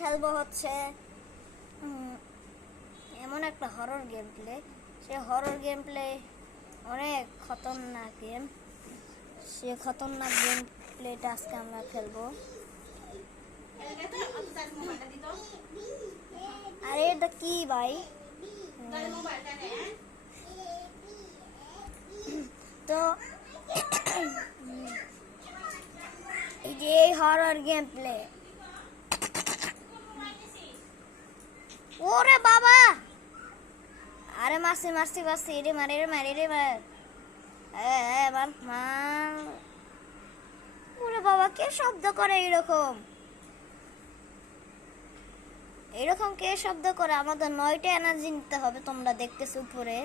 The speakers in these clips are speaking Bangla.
খেলবো হচ্ছে এমন একটা হরর গেম প্লে। সে হরর গেম প্লে অনেক খতরনাক গেম। সে খতরনাক গেম প্লেটা আজকে আমরা খেলবো। আরে এটা কি ভাই? তো এই যে হরর গেম প্লে। ওরে বাবা, আরে মারছি মারছি মারছি, রে মারে রে মারে রে মার। মার মার। ওরে বাবা, কে শব্দ করে এরকম? এরকম কে শব্দ করে? আমাদের 9টা এনার্জি নিতে হবে, তোমরা দেখতেছো উপরে।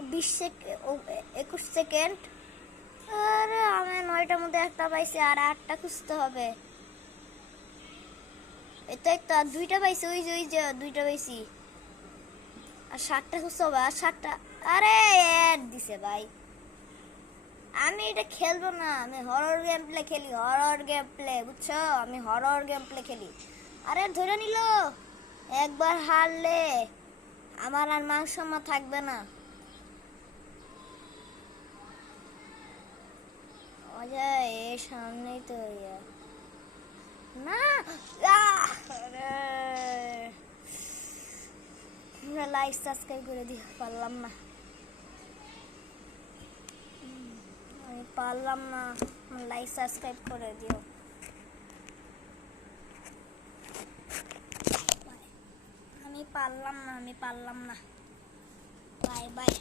21 সেকেন্ড। আরে আমি 9টার মধ্যে একটা পাইছি, আর 8টা খুঁজতে হবে। এটা একটা আর 2টা পাইছি, ওই যে 2টা পাইছি, আর 7টা খুঁজতে হবে, আর 7টা। আরে অ্যাড দিছে ভাই। আমি এটা খেলবো না, আমি হরর গেম প্লে খেলি, হরর গেম প্লে, বুঝছো? আমি হরর গেম প্লে খেলি। আরে ধরে নিল, একবার হারলে আমার আর মান সম্মান থাকবে না। অজয় এর সামনেই তো না। লাইক সাবস্ক্রাইব করে দিতে পারলাম না, আমি পারলাম না। লাইক সাবস্ক্রাইব করে দিও। আমি পারলাম না, বাই বাই।